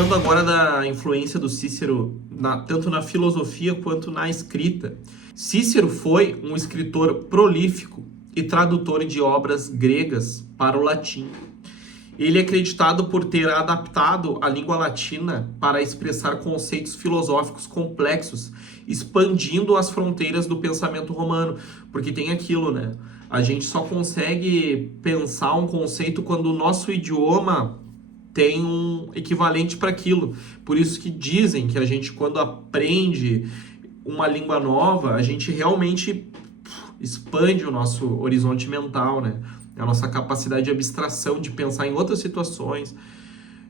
falando agora da influência do Cícero tanto na filosofia quanto na escrita. Cícero foi um escritor prolífico e tradutor de obras gregas para o latim. Ele é acreditado por ter adaptado a língua latina para expressar conceitos filosóficos complexos, expandindo as fronteiras do pensamento romano. Porque tem aquilo, né? A gente só consegue pensar um conceito quando o nosso idioma tem um equivalente para aquilo. Por isso que dizem que a gente, quando aprende uma língua nova, a gente realmente expande o nosso horizonte mental, né? A nossa capacidade de abstração, de pensar em outras situações,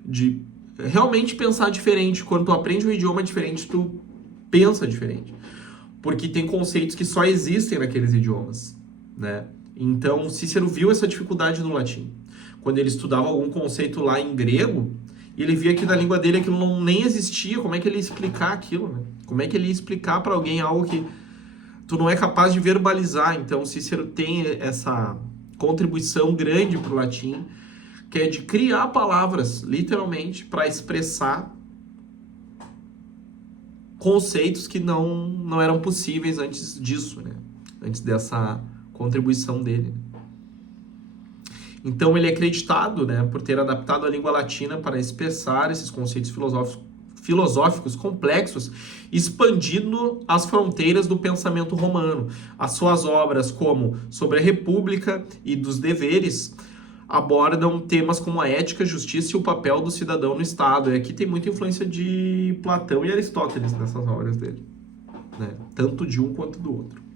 de realmente pensar diferente. Quando tu aprende um idioma diferente, tu pensa diferente. Porque tem conceitos que só existem naqueles idiomas, né? Então, Cícero viu essa dificuldade no latim. Quando ele estudava algum conceito lá em grego, ele via que na língua dele aquilo nem existia. Como é que ele ia explicar aquilo, né? Como é que ele ia explicar para alguém algo que tu não é capaz de verbalizar? Então, Cícero tem essa contribuição grande para o latim, que é de criar palavras, literalmente, para expressar conceitos que não eram possíveis antes disso, né? Antes dessa contribuição dele. Então ele é acreditado, né, por ter adaptado a língua latina para expressar esses conceitos filosóficos complexos, expandindo as fronteiras do pensamento romano. As suas obras, como Sobre a República e dos Deveres, abordam temas como a ética, a justiça e o papel do cidadão no Estado. E aqui tem muita influência de Platão e Aristóteles nessas obras dele, né? Tanto de um quanto do outro.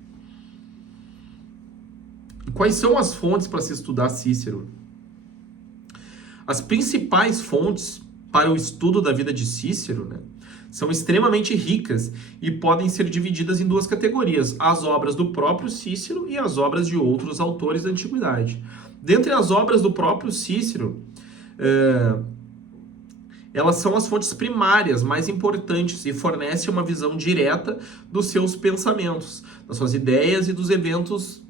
E quais são as fontes para se estudar Cícero? As principais fontes para o estudo da vida de Cícero, né, são extremamente ricas e podem ser divididas em duas categorias: as obras do próprio Cícero e as obras de outros autores da antiguidade. Dentre as obras do próprio Cícero, elas são as fontes primárias mais importantes e fornecem uma visão direta dos seus pensamentos, das suas ideias e dos eventos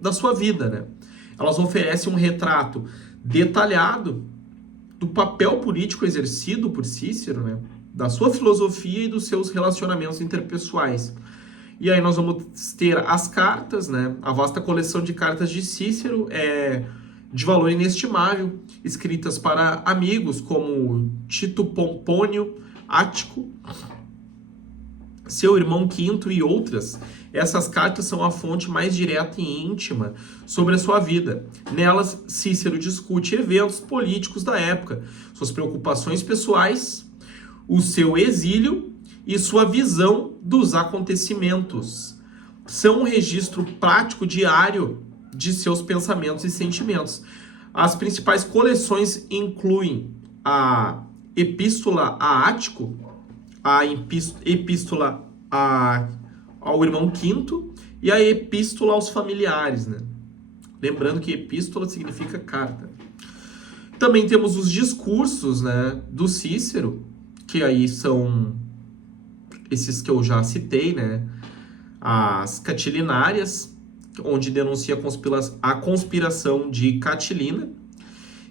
da sua vida, né? Elas oferecem um retrato detalhado do papel político exercido por Cícero, né? Da sua filosofia e dos seus relacionamentos interpessoais. E aí nós vamos ter as cartas, né? A vasta coleção de cartas de Cícero é de valor inestimável, escritas para amigos como Tito Pompônio, Ático, seu irmão Quinto e outras. Essas cartas são a fonte mais direta e íntima sobre a sua vida. Nelas, Cícero discute eventos políticos da época, suas preocupações pessoais, o seu exílio e sua visão dos acontecimentos. São um registro prático diário de seus pensamentos e sentimentos. As principais coleções incluem a Epístola a Ático, a Epístola ao irmão Quinto e a Epístola aos familiares, né? Lembrando que epístola significa carta. Também temos os discursos, né, do Cícero, que aí são esses que eu já citei, né? As Catilinárias, onde denuncia a conspiração de Catilina,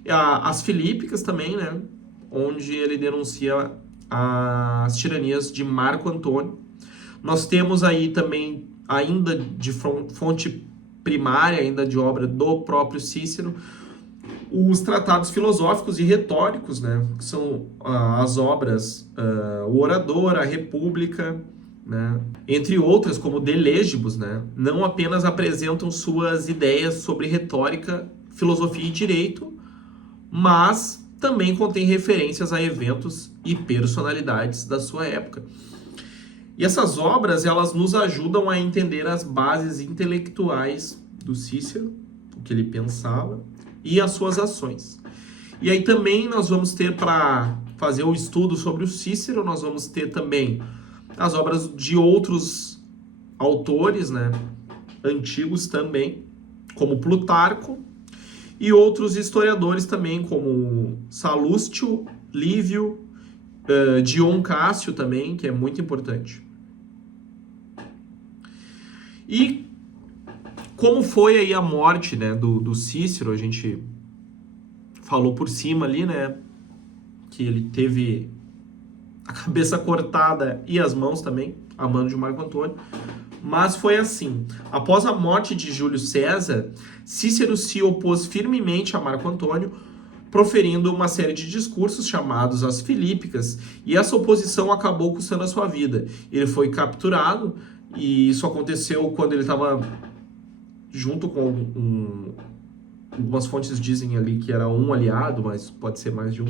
as Filípicas também, né, onde ele denuncia as tiranias de Marco Antônio. Nós temos aí também, ainda de fonte primária, ainda de obra do próprio Cícero, os tratados filosóficos e retóricos, né, que são as obras O Orador, a República, né, entre outras, como De Legibus, né, não apenas apresentam suas ideias sobre retórica, filosofia e direito, mas também contém referências a eventos e personalidades da sua época. E essas obras, elas nos ajudam a entender as bases intelectuais do Cícero, o que ele pensava, e as suas ações. E aí também nós vamos ter, para fazer o estudo sobre o Cícero, nós vamos ter também as obras de outros autores, né, antigos também, como Plutarco, e outros historiadores também, como Salustio, Lívio, Dion Cássio também, que é muito importante. E como foi aí a morte, né, do Cícero? A gente falou por cima ali, né, que ele teve a cabeça cortada e as mãos também, a mão de Marco Antônio. Mas foi assim: após a morte de Júlio César, Cícero se opôs firmemente a Marco Antônio, proferindo uma série de discursos chamados as Filípicas, e essa oposição acabou custando a sua vida. Ele foi capturado, e isso aconteceu quando ele estava junto com algumas fontes dizem ali que era um aliado, mas pode ser mais de um,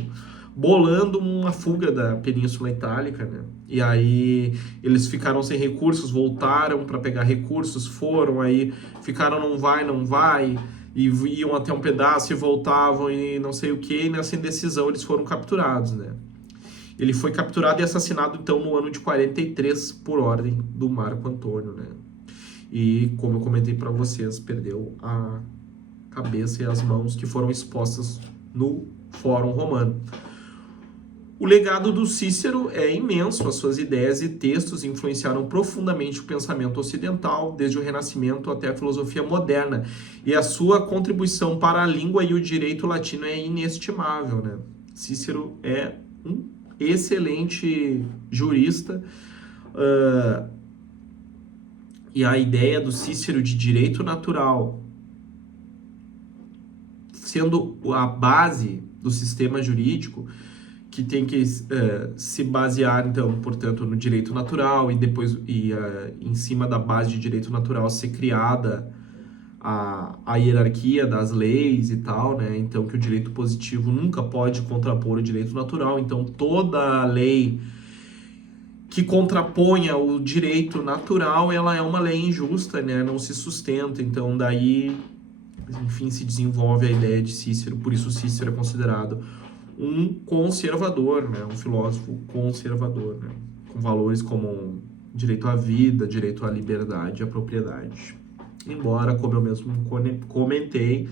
bolando uma fuga da Península Itálica, né? E aí eles ficaram sem recursos, voltaram para pegar recursos, foram, aí ficaram não vai, e iam até um pedaço e voltavam e não sei o que, e nessa indecisão eles foram capturados, né? Ele foi capturado e assassinado então no ano de 43 por ordem do Marco Antônio, né? E como eu comentei para vocês, perdeu a cabeça e as mãos que foram expostas no Fórum Romano. O legado do Cícero é imenso, as suas ideias e textos influenciaram profundamente o pensamento ocidental, desde o Renascimento até a filosofia moderna, e a sua contribuição para a língua e o direito latino é inestimável, né? Cícero é um excelente jurista, e a ideia do Cícero de direito natural sendo a base do sistema jurídico, que tem que se basear, então, portanto, no direito natural, e depois, em cima da base de direito natural, ser criada a hierarquia das leis e tal, né? Então, que o direito positivo nunca pode contrapor o direito natural. Então, toda lei que contraponha o direito natural, ela é uma lei injusta, né? Não se sustenta. Então, daí, enfim, se desenvolve a ideia de Cícero. Por isso, Cícero é considerado um conservador, né? Um filósofo conservador, né? Com valores como direito à vida, direito à liberdade e à propriedade. Embora, como eu mesmo comentei,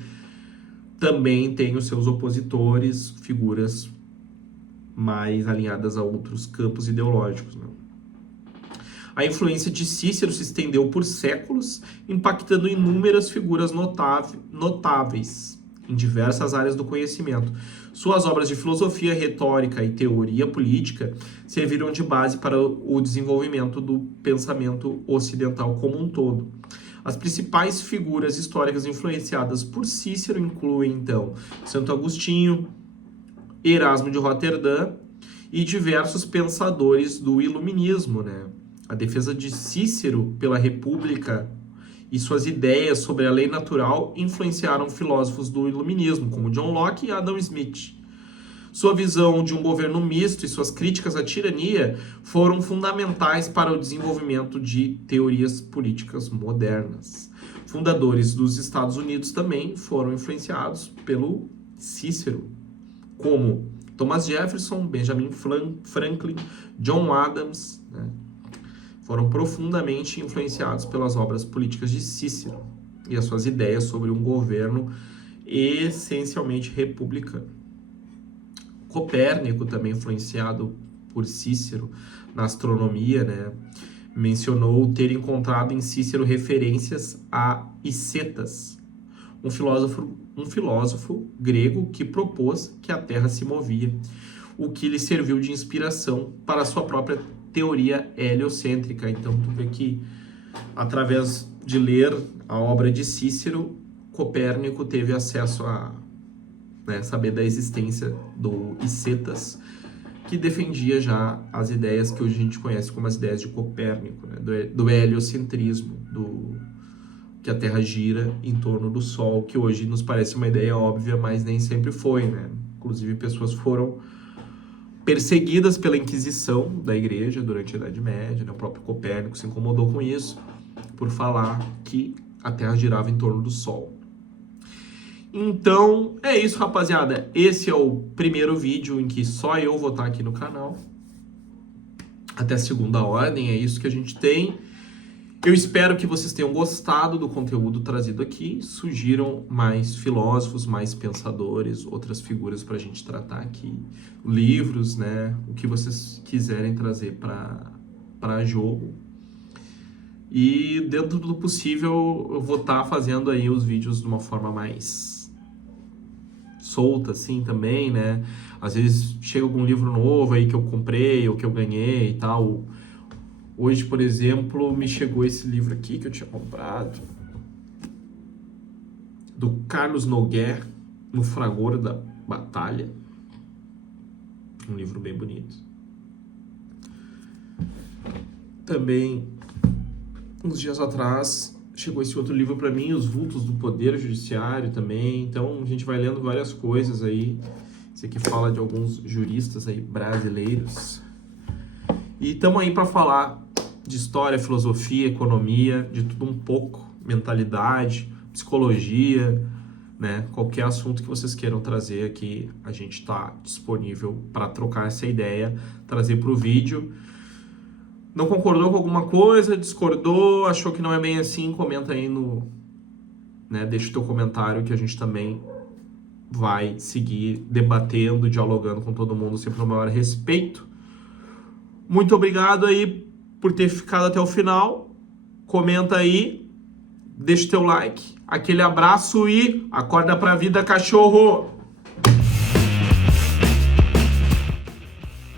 também tem os seus opositores, figuras mais alinhadas a outros campos ideológicos, né? A influência de Cícero se estendeu por séculos, impactando inúmeras figuras notáveis em diversas áreas do conhecimento. Suas obras de filosofia, retórica e teoria política serviram de base para o desenvolvimento do pensamento ocidental como um todo. As principais figuras históricas influenciadas por Cícero incluem, então, Santo Agostinho, Erasmo de Roterdã e diversos pensadores do Iluminismo, né? A defesa de Cícero pela República e suas ideias sobre a lei natural influenciaram filósofos do Iluminismo, como John Locke e Adam Smith. Sua visão de um governo misto e suas críticas à tirania foram fundamentais para o desenvolvimento de teorias políticas modernas. Fundadores dos Estados Unidos também foram influenciados pelo Cícero, como Thomas Jefferson, Benjamin Franklin, John Adams, né? Foram profundamente influenciados pelas obras políticas de Cícero e as suas ideias sobre um governo essencialmente republicano. Copérnico, também influenciado por Cícero na astronomia, né, mencionou ter encontrado em Cícero referências a Hicetas, um filósofo grego que propôs que a Terra se movia, o que lhe serviu de inspiração para a sua própria teoria heliocêntrica. Então, tu vê que, através de ler a obra de Cícero, Copérnico teve acesso a saber da existência do Hicetas, que defendia já as ideias que hoje a gente conhece como as ideias de Copérnico, né? do heliocentrismo, que a Terra gira em torno do Sol, que hoje nos parece uma ideia óbvia, mas nem sempre foi, né? Inclusive, pessoas foram perseguidas pela Inquisição da Igreja durante a Idade Média, né? O próprio Copérnico se incomodou com isso, por falar que a Terra girava em torno do Sol. Então, é isso, rapaziada. Esse é o primeiro vídeo em que só eu vou estar aqui no canal. Até a segunda ordem, é isso que a gente tem. Eu espero que vocês tenham gostado do conteúdo trazido aqui. Sugiram mais filósofos, mais pensadores, outras figuras para a gente tratar aqui. Livros, né? O que vocês quiserem trazer para jogo. E dentro do possível, eu vou estar fazendo aí os vídeos de uma forma mais solta, assim, também, né? Às vezes chega algum livro novo aí que eu comprei ou que eu ganhei e tal. Hoje, por exemplo, me chegou esse livro aqui que eu tinha comprado, do Carlos Noguer, No Fragor da Batalha. Um livro bem bonito. Também, uns dias atrás, chegou esse outro livro para mim, Os Vultos do Poder Judiciário também. Então, a gente vai lendo várias coisas aí. Esse aqui fala de alguns juristas aí brasileiros. E estamos aí para falar de história, filosofia, economia, de tudo um pouco, mentalidade, psicologia, né? Qualquer assunto que vocês queiram trazer aqui, a gente está disponível para trocar essa ideia, trazer para o vídeo. Não concordou com alguma coisa, discordou, achou que não é bem assim, comenta aí né? Deixa o teu comentário que a gente também vai seguir debatendo, dialogando com todo mundo, sempre no maior respeito. Muito obrigado aí por ter ficado até o final. Comenta aí, deixa o teu like, aquele abraço e acorda pra vida, cachorro!